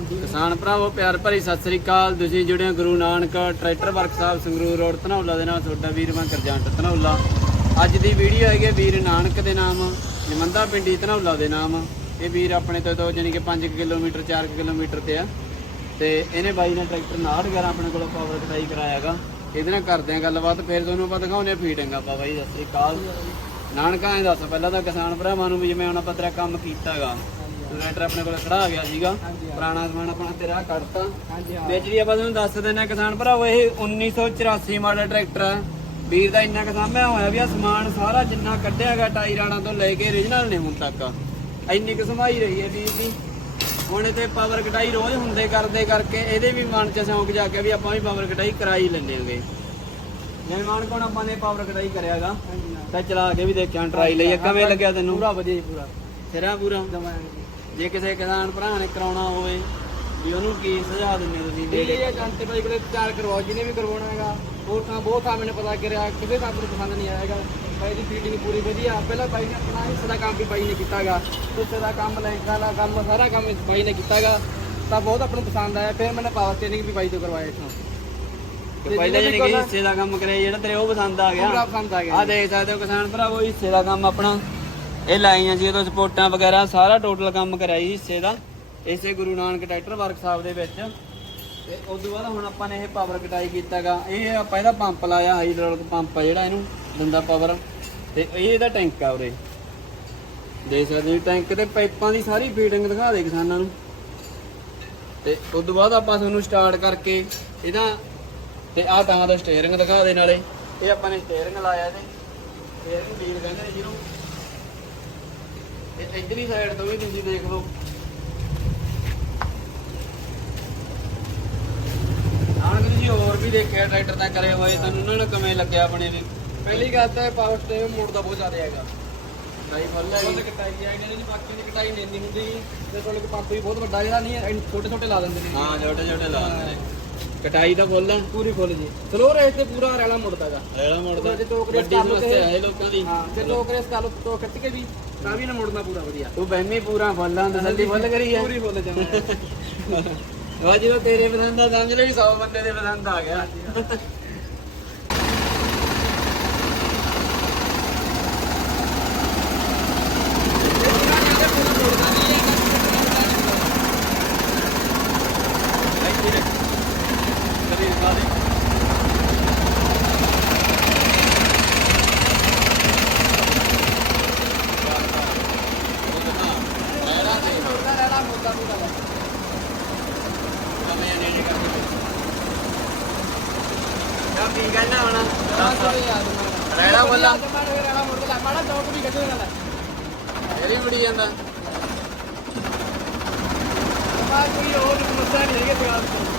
ਕਿਸਾਨ ਭਰਾਵੋ, ਪਿਆਰ ਭਰੀ ਸਤਿ ਸ੍ਰੀ ਅਕਾਲ। ਤੁਸੀਂ ਜੁੜੇ ਹੋ Guru Nanak tractor workshop Sangrur road, Dhanaula ਦੇ ਨਾਲ ਤੁਹਾਡਾ ਵੀਰ ਮੈਂ ਕਰਜੰਟ ਧਨੌਲਾ। ਅੱਜ ਦੀ ਵੀਡੀਓ ਹੈਗੀ ਹੈ ਵੀਰ ਨਾਨਕ ਦੇ ਨਾਮ, ਨਿਮੰਦਾ ਪਿੰਡੀ ਧਨੌਲਾ ਦੇ ਨਾਮ। ਇਹ ਵੀਰ ਆਪਣੇ ਤੋਂ ਤੋਂ ਜਾਨੀ ਕਿ 5 ਕਿਲੋਮੀਟਰ 4 ਕਿਲੋਮੀਟਰ ਤੇ ਆ। ਤੇ ਇਹਨੇ ਬਾਈ ਨੇ ਟਰੈਕਟਰ 911 ਆਪਣੇ ਕੋਲੋਂ ਪਾਵਰ ਕਟਾਈ ਕਰਾਇਆਗਾ ਇਹਦੇ ਨਾਲ ਕਰਦੇ ਆ ਗੱਲਬਾਤ, ਫਿਰ ਤੁਹਾਨੂੰ ਆਪਾਂ ਦਿਖਾਉਨੇ ਫੀਡਿੰਗ ਆਪਾਂ ਬਾਈ, ਸਤਿ ਸ੍ਰੀ ਅਕਾਲ। ਨਾਨਕਾ, ਐ ਦੱਸ, ਪਹਿਲਾਂ ਤਾਂ ਕਿਸਾਨ ਭਰਾਵਾਂ ਨੂੰ ਵੀ ਜਿਵੇਂ ਹੁਣ ਆਪਾਂ ਤੇਰਾ ਕੰਮ ਕੀਤਾਗਾ ਟਰੈਕਟਰ ਆਪਣੇ ਕੋਲ ਖੜਾ ਆ ਗਿਆ ਸੀਗਾ। ਪੁਰਾਣਾ ਸਮਾਨ ਆਪਣਾ ਤੇਰਾ ਕੱਢਤਾ। ਵਿੱਚ ਦੀ ਆਪਾਂ ਤੁਹਾਨੂੰ ਦੱਸ ਦਿੰਦੇ ਹਾਂ ਕਿਸਾਨ ਭਰਾਵੋ ਇਹ 1984 ਮਾਡਲ ਟਰੈਕਟਰ ਹੈ ਵੀਰ ਦਾ ਇੰਨਾ ਕੁ ਸਾਂਭਿਆ ਹੋਇਆ ਵੀ ਆ ਸਮਾਨ ਸਾਰਾ ਜਿੰਨਾ ਕੱਢਿਆਗਾ ਟਾਇਰਾਣਾ ਤੋਂ ਲੈ ਕੇ origignal ਨੇ ਹੁਣ ਤੱਕ। ਇੰਨੀ ਕੁ ਸਮਾਈ ਰਹੀ ਹੈ ਵੀਰ ਦੀ। ਹੁਣ ਇੱਥੇ ਪਾਵਰ ਕਟਾਈ ਰੋਜ਼ ਹੁੰਦੇ ਕਰਦੇ ਕਰਕੇ ਇਹਦੇ ਵੀ ਮਨ 'ਚ ਸ਼ੌਂਕ ਜਾ ਕੇ ਵੀ ਆਪਾਂ ਵੀ ਪਾਵਰ ਕਟਾਈ ਕਰਾਈ ਜਿਵੇਂ ਮਾਨ ਕੋਣ ਆਪਾਂ ਨੇ ਪਾਵਰ ਕਟਾਈ ਕਰਿਆਗਾ ਤਾਂ ਚਲਾ ਕੇ ਵੀ ਦੇਖਿਆ ਟਰਾਈ ਲਈ ਕਿਵੇਂ ਲੱਗਿਆ ਤੈਨੂੰ? ਪੂਰਾ ਵਧੀਆ ਜੀ ਪੂਰਾ। ਸਿਰਾ ਪੂਰਾ? ਜੇ ਕਿਸੇ ਕਿਸਾਨ ਭਰਾ ਨੇ ਕਰਾਉਣਾ ਹੋਵੇ ਵੀ ਉਹਨੂੰ ਕੀ ਸੁਝਾਅ ਦਿੰਦੇ ਤੁਸੀਂ ਜੀ ਨੇੜੇ ਇਹ ਜੰਤੇ ਭਾਈ ਕੋਲੇ ਚਾਰ ਕਰਵਾਓ ਜਿਹਨੇ ਵੀ ਕਰਵਾਉਣਾ ਹੈਗਾ ਬਹੁਤ ਥਾਂ ਬਹੁਤ ਥਾਂ ਮੈਨੂੰ ਪਤਾ ਕਰਿਆ ਕਿਸੇ ਥਾਂ ਨੂੰ ਪਸੰਦ ਨਹੀਂ ਆਏਗਾ ਬਾਈ ਦੀ ਫੀਟਿੰਗ ਪੂਰੀ ਵਧੀਆ। ਪਹਿਲਾਂ ਬਾਈ ਨੇ ਆਪਣਾ ਹਿੱਸੇ ਦਾ ਕੰਮ ਵੀ ਬਾਈ ਨੇ ਕੀਤਾਗਾ। ਹਿੱਸੇ ਦਾ ਕੰਮ ਲੈਂਕਾਂ ਦਾ ਕੰਮ ਸਾਰਾ ਕੰਮ ਬਾਈ ਨੇ ਕੀਤਾਗਾ। ਤਾਂ ਬਹੁਤ ਆਪਾਂ ਨੂੰ ਪਸੰਦ ਆਇਆ ਫਿਰ ਮੈंने ਪਾਵਰ ਸਟੇਰਿੰਗ ਵੀ ਬਾਈ ਤੋਂ ਕਰਵਾਇਆ ਇੱਥੋਂ। ਤੇ ਪਹਿਲਾਂ ਕਿ ਹਿੱਸੇ ਦਾ ਕੰਮ ਕਰਿਆ ਜਿਹੜਾ ਤੇਰੇ ਉਹ ਪਸੰਦ ਆ ਪੂਰਾ ਗਿਆ ਪਸੰਦ ਆ ਦੇਖ ਸਕਦੇ ਹੋ ਕਿਸਾਨ ਭਰਾਵੋ ਹਿੱਸੇ ਦਾ ਕੰਮ ਆਪਣਾ। ਇਹ ਲਾਈਆਂ ਸੀ ਉਦੋਂ ਸਪੋਰਟਾਂ ਵਗੈਰਾ ਸਾਰਾ ਟੋਟਲ ਕੰਮ ਕਰਾਇਆ ਜੀ ਹਿੱਸੇ ਦਾ। ਇਸੇ ਗੁਰੂ ਨਾਨਕ ਟਰੈਕਟਰ ਵਰਕਸ਼ਾਪ ਦੇ ਵਿੱਚ। ਤੇ ਉਸ ਤੋਂ ਬਾਅਦ ਹੁਣ ਆਪਾਂ ਨੇ ਇਹ ਪਾਵਰ ਕਟਾਈ ਕੀਤਾਗਾ। ਇਹ ਆਪਾਂ ਇਹਦਾ ਪੰਪ ਲਾਇਆ ਹਾਈਡ੍ਰੋਲਿਕ ਪੰਪ ਆ ਜਿਹੜਾ ਇਹਨੂੰ, ਦਿੰਦਾ ਪਾਵਰ ਤੇ ਇਹ ਇਹਦਾ ਟੈਂਕ ਆ ਉਰੇ। ਦੇਖ ਸਕਦੇ ਹੋ ਟੈਂਕ ਤੇ ਪਾਈਪਾਂ ਦੀ ਸਾਰੀ ਫੀਡਿੰਗ ਦਿਖਾ ਦੇ ਕਿਸਾਨਾਂ ਨੂੰ। ਤੇ ਉਸ ਤੋਂ ਬਾਅਦ ਆਪਾਂ ਤੁਹਾਨੂੰ ਸਟਾਰਟ ਕਰਕੇ ਇਹਦਾ ਤੇ ਆਹ ਤਾਂ ਦਾ ਸਟੀਅਰਿੰਗ ਦਿਖਾ ਦੇ ਨਾਲੇ। ਇਹ ਆਪਾਂ ਨੇ ਸਟੀਅਰਿੰਗ ਲਾਇਆ ਤੇ ਸਟੀਅਰਿੰਗ ਵੀਲ ਕਹਿੰਦੇ ਨੇ ਜਿਹਨੂੰ ਤੇ ਇਧਰਲੀ ਸਾਈਡ ਤੋਂ ਵੀ ਤੁਸੀਂ ਦੇਖ ਲਓ। ਆਣ ਕੇ ਤੁਸੀਂ ਹੋਰ ਵੀ ਦੇਖਿਆ ਟਰੈਕਟਰ ਤਾਂ ਕਰੇ ਹੋਏ ਤੁਹਾਨੂੰ ਉਹਨਾਂ ਨੂੰ ਕਿਵੇਂ ਲੱਗਿਆ ਆਪਣੇ ਵੀ? ਪਹਿਲੀ ਗੱਲ ਤਾਂ ਪਾਵਰ ਸਟੇਰਿੰਗ ਮੋੜ ਦਾ ਬਹੁਤ ਜ਼ਿਆਦਾ ਹੈਗਾ। ਬਾਈ ਫੁੱਲ ਹੈ ਫੁੱਲ ਕਟਾਈ ਹੈ ਇਹਨਾਂ ਦੀ ਬਾਕੀ ਦੀ ਕਟਾਈ ਨਹੀਂ ਹੁੰਦੀ ਤੇ ਕੋਲ ਪੰਪ ਵੀ ਬਹੁਤ ਵੱਡਾ ਜਿਹੜਾ ਨਹੀਂ ਛੋਟੇ ਛੋਟੇ ਲਾ ਦਿੰਦੇ ਨੇ। ਹਾਂ ਛੋਟੇ ਛੋਟੇ ਲਾ ਦਿੰਦੇ ਨੇ। ਕਟਾਈ ਤਾਂ ਫੁੱਲ ਆ। ਪੂਰੀ ਫੁੱਲ ਜੀ। ਸਲੋ ਰੇਸ ਤੇ ਪੂਰਾ ਰੈਲਾ ਮੁੜਦਾਗਾ ਰੇੜਾ ਮੋੜਦਾ। ਜੇ ਟੋਕ ਰੇਸ ਕਰ ਤੇ ਹੈ ਲੋਕਾਂ ਦੀ। ਹਾਂ ਜੇ ਲੋਕ ਰੇਸ ਕਰ ਲਓ ਤੋਂ ਖਿੱਚ ਕੇ ਵੀ ਤਾਂ ਵੀ ਨਾ ਮੁੜਨਾ ਪੂਰਾ ਵਧੀਆ। ਤੂੰ ਬਹਿਮੀ ਪੂਰਾ ਫੁੱਲਾਂ ਤਸੱਲੀ ਫੁੱਲ ਕਰੀ ਹੈ ਪੂਰੀ ਫੁੱਲ ਜਾਵਾਂ ਉਹ ਜਦੋਂ ਤੇਰੇ ਪਸੰਦ ਦਾ ਸਮਝ ਲੈ ਵੀ 100 ਬੰਦੇ ਦੇ ਪਸੰਦ ਆ ਗਿਆ। ਰੈਲਾ ਮੁੜਦਾ ਪੂਰਾ ਕੀ ਕਹਿਣਾ ਹੋਣਾ ਰੈਲਾ ਬੋਲਾਂ। ਰੈਲਾ ਮਾੜਾ ਚੌਕ ਵੀ ਕੱਢੋ ਨਾਲ ਇਹ ਵੀ ਬੜੀ ਜਾਂਦਾ ਕੋਈ ਹੋਰ ਮੁੱਦਾ ਨਹੀਂ ਹੈਗਾ ਜਵਾਬ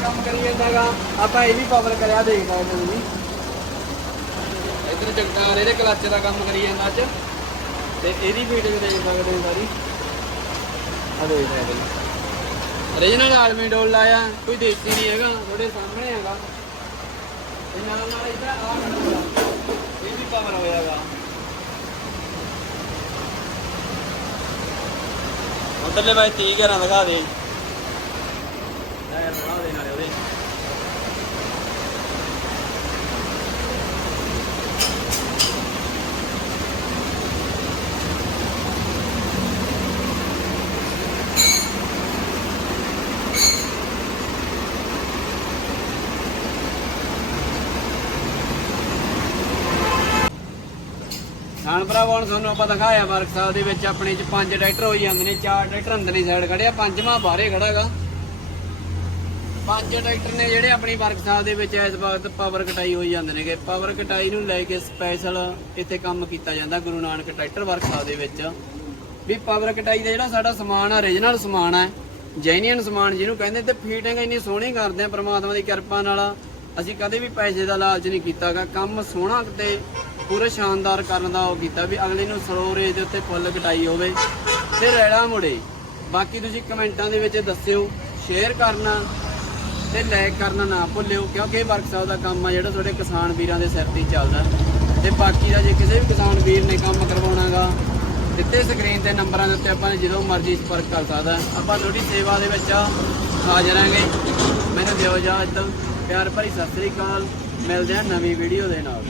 ਕੰਮ ਕਰੀ ਜਾਂਦਾਗਾ ਆਪਾਂ ਇਹ ਵੀ ਪਾਵਰ ਕਰਿਆ ਦੇਖਦਾ ਇਹਨਾਂ ਨੂੰ ਇਧਰ ਜਗਤਾਰ ਇਹਦੇ ਕਲੱਚ ਦਾ ਕੰਮ ਕਰੀ ਜਾਂਦਾ ਅੱਜ ਤੇ ਇਹਦੀ ਫੀਟਿੰਗ ਦੇਖ ਸਕਦੇ ਹੋ ਸਾਰੀ ਆ ਦੇਖ ਸਕਦੇ ਓਰੀਜਨਲ ਆਲਮੀ ਡੋਲ ਲਾਇਆ ਕੋਈ ਦੇਸੀ ਨਹੀਂ ਹੈਗਾ, ਤੁਹਾਡੇ ਸਾਹਮਣੇ ਹੈਗਾ। ਤੇ ਨਾਲ ਨਾਲ ਇੱਧਰ ਆ ਇਹ ਵੀ ਪਾਵਰ ਹੋਇਆਗਾ ਉਧਰਲੇ ਬਾਈ 30 ਘਰਾਂ ਦਿਖਾ ਦੇ। ਟਾਇਰ ਬਣਾ ਦੇ ਨਾਲੇ ਉਹਦੇ। ਖਾਨ ਭਰਾਵਾਂ ਨੂੰ ਤੁਹਾਨੂੰ ਆਪਾਂ ਦਿਖਾਇਆ ਵਰਕਸ਼ਾਪ ਦੇ ਵਿੱਚ ਆਪਣੇ ਚ ਪੰਜ ਟਰੈਕਟਰ ਹੋਈ ਜਾਂਦੇ ਨੇ, ਚਾਰ ਟਰੈਕਟਰ ਅੰਦਰਲੀ ਸਾਈਡ ਖੜਿਆ ਪੰਜਵਾਂ ਬਾਹਰੇ ਖੜਾਗਾ ਪੰਜ ਟਰੈਕਟਰ ਨੇ ਜਿਹੜੇ ਆਪਣੀ ਵਰਕਸ਼ਾਪ ਦੇ ਵਿੱਚ ਇਸ ਵਕਤ ਪਾਵਰ ਕਟਾਈ ਹੋਈ ਜਾਂਦੇ ਨੇਗੇ। ਪਾਵਰ ਕਟਾਈ ਨੂੰ ਲੈ ਕੇ ਸਪੈਸ਼ਲ ਇੱਥੇ ਕੰਮ ਕੀਤਾ ਜਾਂਦਾ ਗੁਰੂ ਨਾਨਕ ਟਰੈਕਟਰ ਵਰਕਸ਼ਾਪ ਦੇ ਵਿੱਚ। ਵੀ ਪਾਵਰ ਕਟਾਈ ਦਾ ਜਿਹੜਾ ਸਾਡਾ ਸਮਾਨ ਆ origignal ਸਮਾਨ ਹੈ ਜੈਨੂਇਨ ਸਮਾਨ ਜਿਹਨੂੰ ਕਹਿੰਦੇ, ਤੇ ਫੀਟਿੰਗ ਇੰਨੀ ਸੋਹਣੀ ਕਰਦੇ ਆ, ਪ੍ਰਮਾਤਮਾ ਦੀ ਕਿਰਪਾ ਨਾਲ। ਅਸੀਂ ਕਦੇ ਵੀ ਪੈਸੇ ਦਾ ਲਾਲਚ ਨਹੀਂ ਕੀਤਾਗਾ। ਕੰਮ ਸੋਹਣਾ ਤੇ ਪੂਰੇ ਸ਼ਾਨਦਾਰ ਕਰਨ ਦਾ ਉਹ ਕੀਤਾ ਵੀ ਅਗਲੇ ਨੂੰ ਸਲੋ ਦੇ ਉੱਤੇ ਫੁੱਲ ਕਟਾਈ ਹੋਵੇ ਤੇ ਰੈੜਾ ਮੁੜੇ। ਬਾਕੀ ਤੁਸੀਂ ਕਮੈਂਟਾਂ ਦੇ ਵਿੱਚ ਦੱਸਿਓ ਸ਼ੇਅਰ ਕਰਨਾ ਤੇ ਲਾਈਕ ਕਰਨਾ ਨਾ ਭੁੱਲਿਓ, ਕਿਉਂਕਿ ਇਹ ਵਰਕਸ਼ਾਪ ਦਾ ਕੰਮ ਆ ਜਿਹੜਾ ਤੁਹਾਡੇ ਕਿਸਾਨ ਵੀਰਾਂ ਦੇ ਸਿਰ ਤੇ ਚੱਲਦਾ। ਤੇ ਬਾਕੀ ਦਾ ਜੇ ਕਿਸੇ ਵੀ ਕਿਸਾਨ ਵੀਰ ਨੇ ਕੰਮ ਕਰਵਾਉਣਾਗਾ, ਦਿੱਤੇ ਸਕਰੀਨ ਤੇ ਨੰਬਰਾਂ ਦੇ ਉੱਤੇ ਆਪਾਂ ਜਦੋਂ ਮਰਜ਼ੀ ਸੰਪਰਕ ਕਰ ਸਕਦਾ। ਆਪਾਂ ਤੁਹਾਡੀ ਸੇਵਾ ਦੇ ਵਿੱਚ ਹਾਜ਼ਰ ਹਾਂਗੇ। ਮੈਨੂੰ ਦਿਓ ਇਜਾਜ਼ਤ। ਪਿਆਰ ਭਰੀ ਸਤਿ ਸ੍ਰੀ ਅਕਾਲ। ਮਿਲਦੇ ਹਾਂ ਨਵੀਂ ਵੀਡੀਓ ਦੇ ਨਾਲ।